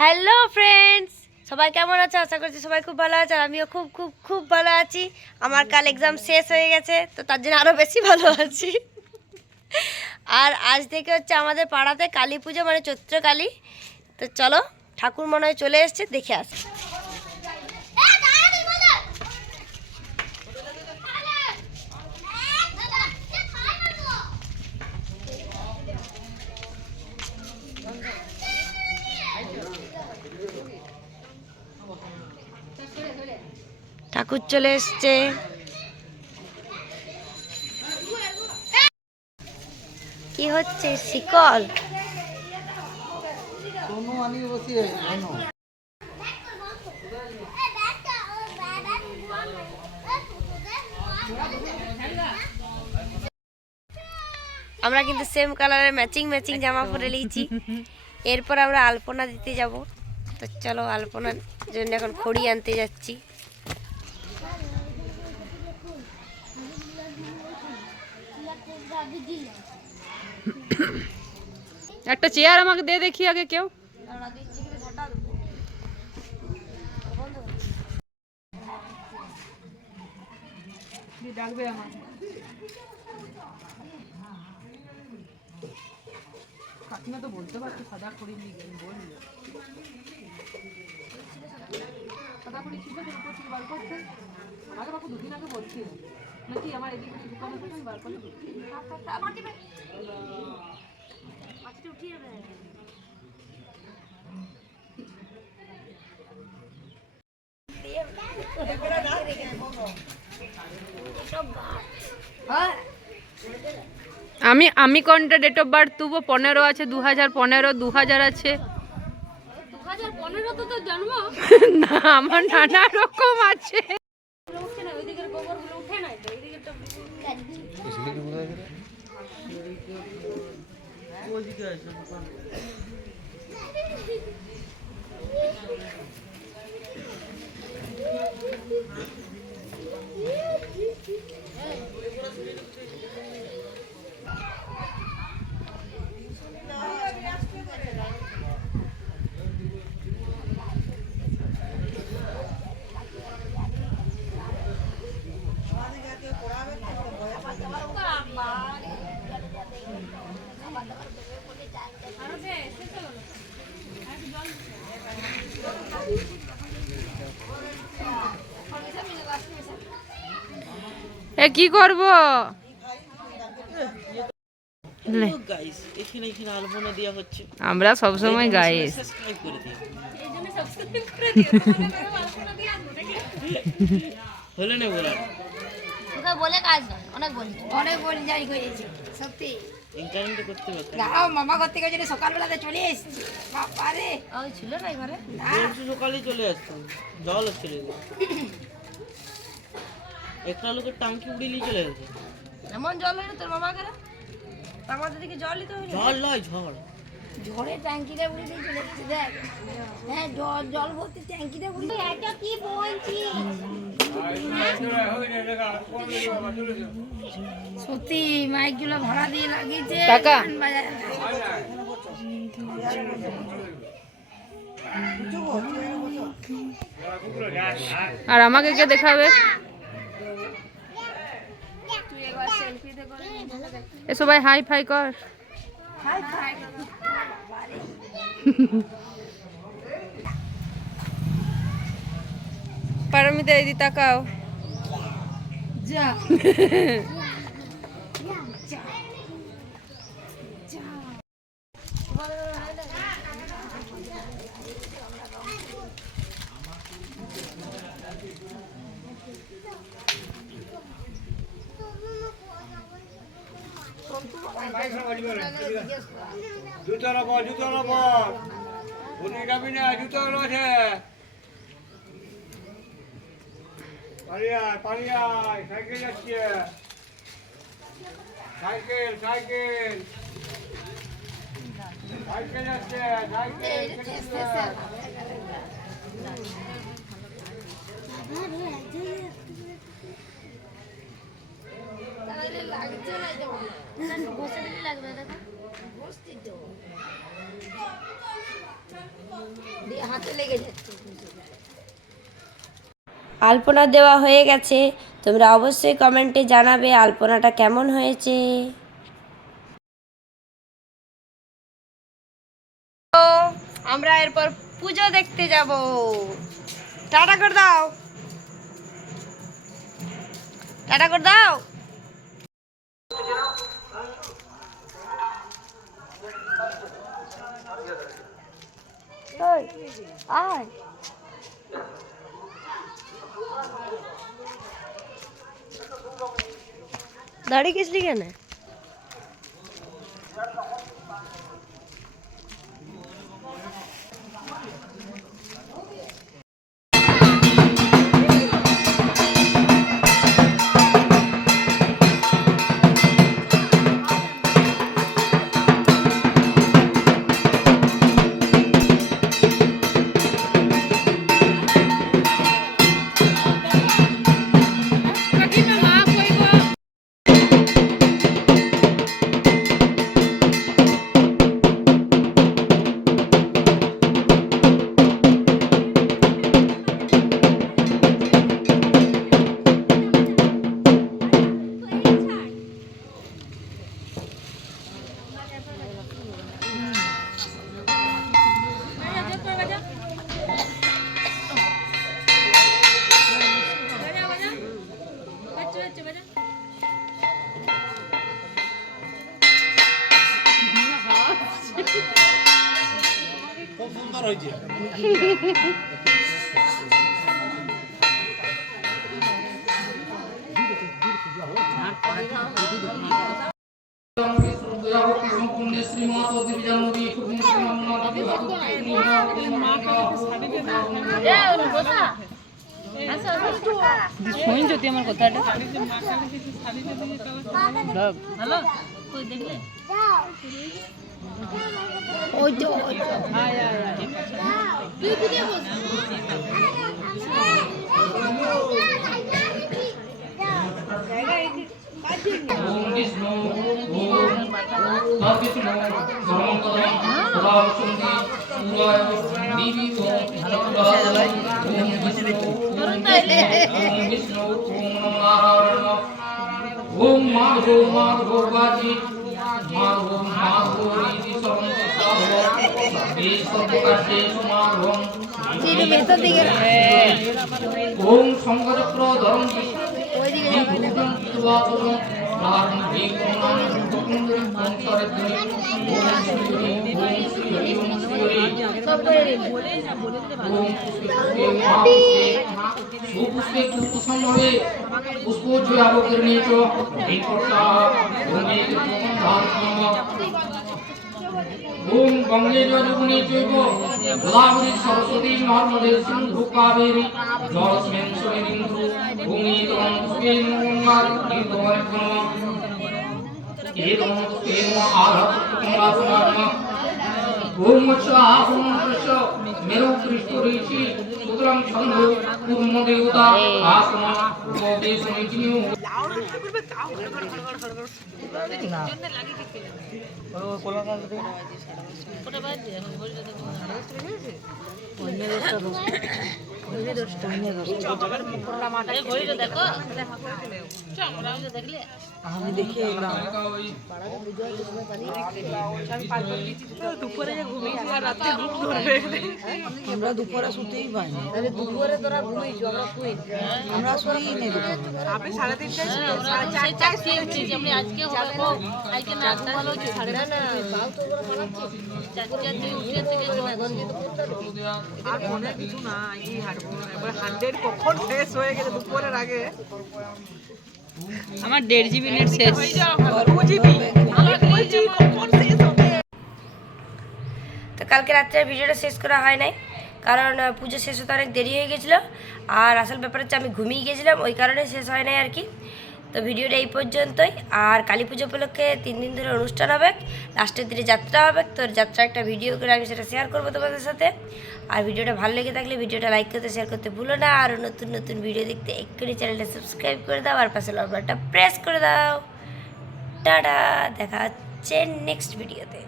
Hello friends, সবাই কেমন আছে? আশা করছি সবাই খুব ভালো আছে। আর আমিও খুব খুব খুব ভালো আছি। আমার কাল এক্সাম শেষ হয়ে গেছে, তো তার জন্য আরও বেশি ভালো আছি। আর আজ থেকে হচ্ছে আমাদের পাড়াতে কালী পুজো, মানে চৈত্র কালী। তো চলো, ঠাকুর মনে হয় চলে এসছে, দেখে আসি। ঠাকুর চলে এসছে। কি হচ্ছে? শিকল আমরা কিন্তু সেম কালারের ম্যাচিং ম্যাচিং জামা পরে নিয়েছি। এরপর আমরা আলপনা দিতে যাব। তো চলো, আলপনার জন্য এখন খড়ি আনতে যাচ্ছি। একটা চেয়ার আমাকে দিয়ে দেখি আগে কেউ। ডাকবে আমার কাকিমা তো বলতে পারছো সাদা করি বললো সাদা করি ছিল তো উপর থেকে বার করতে আগে বাপু দুদিন আগে বলছি নাকি আমার এদিকে দোকানে থেকে বার করে আমি কোনটা ডেট অফ বার্থ তুবো 15 আছে 2015 2000 আছে 2015 তো তোর জন্ম না আমার নানা রকম আছে কি করব আমরা সব সময় গাইস হলো না বলা তোকে বলে কাজ নয়, অনেক বলি জারি করেছি সত্যি। ইন্টারনেট করতে পারতে দাও, মামা করতে গেছে সকালবেলাতে চলে এসেছি। বাবা রে, ওই ছিল না ঘরে, না সকালেই চলে আসতাম, জল হচ্ছিল একটা লোকের টাঙ্কি উড়িয়ে চলে গেছে। এমন জল হলো তোর মামা করে, আমাদের দিকে জলই তো হলো। জল নয়, ঝড়, ঝড়ে ট্যাঙ্কিটা উড়িয়ে দিয়ে চলে গেছে। দেখ, হ্যাঁ জল ভর্তি ট্যাঙ্কিটা উড়িয়ে। এটা কি বলছি সত্যি, মাইকগুলো ভাড়া দিয়ে লাগিয়েছে টাকা। আর আমাকে কে দেখাবে? এ সবাই হাই ফাই কর। পারমিতা দিদি তাকাও। যা জুতো নব উনি যাবি না, জুতো রয়েছে। পালিয়ায় সাইকেল যাচ্ছে, সাইকেল সাইকেল সাইকেল যাচ্ছে, সাইকেল লাগছে না, বসে দিলে লাগবে। দেখো হাতে লেগে যাচ্ছে। আলপনা দেওয়া হয়ে গেছে, তোমরা অবশ্যই কমেন্টে জানাবে আলপনাটা কেমন হয়েছে। তো আমরা এরপর পুজো দেখতে যাব। টাটা করে দাও, টাটা করে দাও। আয় দাঁড়িয়ে গেছিলি কেন? খুব সুন্দর হয়েছে। শুনছি আমার কথাটা। হ্যালো, ওই তো ओम माधव माधव बाजी माधव माधव रीति माधव ओम शंकरचक्र धर्म ओम गंगे जमुने चैव गोदावरी सरस्वती नर्मदे सिंधु कावेरी जलस्मिन् सन्निधिं भूमि त्वं पुष्पेन गंगार तीर्थवनं एवं पुष्पेन आरभ्य ओम मत्स्याहं कृष्ण मेरु कृष्ण ऋषि सुतरां छंदो पूर्व देवता आसना उपदेश नीतियो আমি দেখি দুপুরে ঘুমিয়েছি আর রাতে ঘুম ধরবে। আমরা দুপুরে শুতেই পাই না। দুপুরে তোরা ঘুমিয়েছ, আমরা শুই, আমরা শুই নি। আপনি 3:30টায় শুয়েছি। আমি আজকে হলো আজকে না ঘুমালো 4:30 আর মনে কিছু না। এই হাঁটবো এবার 100 কখন শেষ হয়ে গেছে দুপুরের আগে। আমার 1.5 GB নেট শেষ। তো কালকে রাত্রে ভিডিওটা শেষ করা হয় নাই, কারণ পুজো শেষ হতে অনেক দেরি হয়ে গেছিলো। আর আসল ব্যাপার হচ্ছে আমি ঘুমিয়ে গেছিলাম, ওই কারণে শেষ হয় নাই আর কি। তো ভিডিওটা এই পর্যন্তই। আর কালী পুজো উপলক্ষে 3 দিন ধরে অনুষ্ঠান হবে, লাস্টের দিনে যাত্রা হবে। তো যাত্রা একটা ভিডিও করে আমি সেটা শেয়ার করবো তোমাদের সাথে। আর ভিডিওটা ভালো লেগে থাকলে ভিডিওটা লাইক করতে, শেয়ার করতে ভুলো না। আর নতুন নতুন ভিডিও দেখতে এক্ষুনি চ্যানেলটা সাবস্ক্রাইব করে দাও আর পাশে লাল বাটনটা প্রেস করে দাও। টাটা, দেখা হচ্ছে। হচ্ছে নেক্সট ভিডিওতে।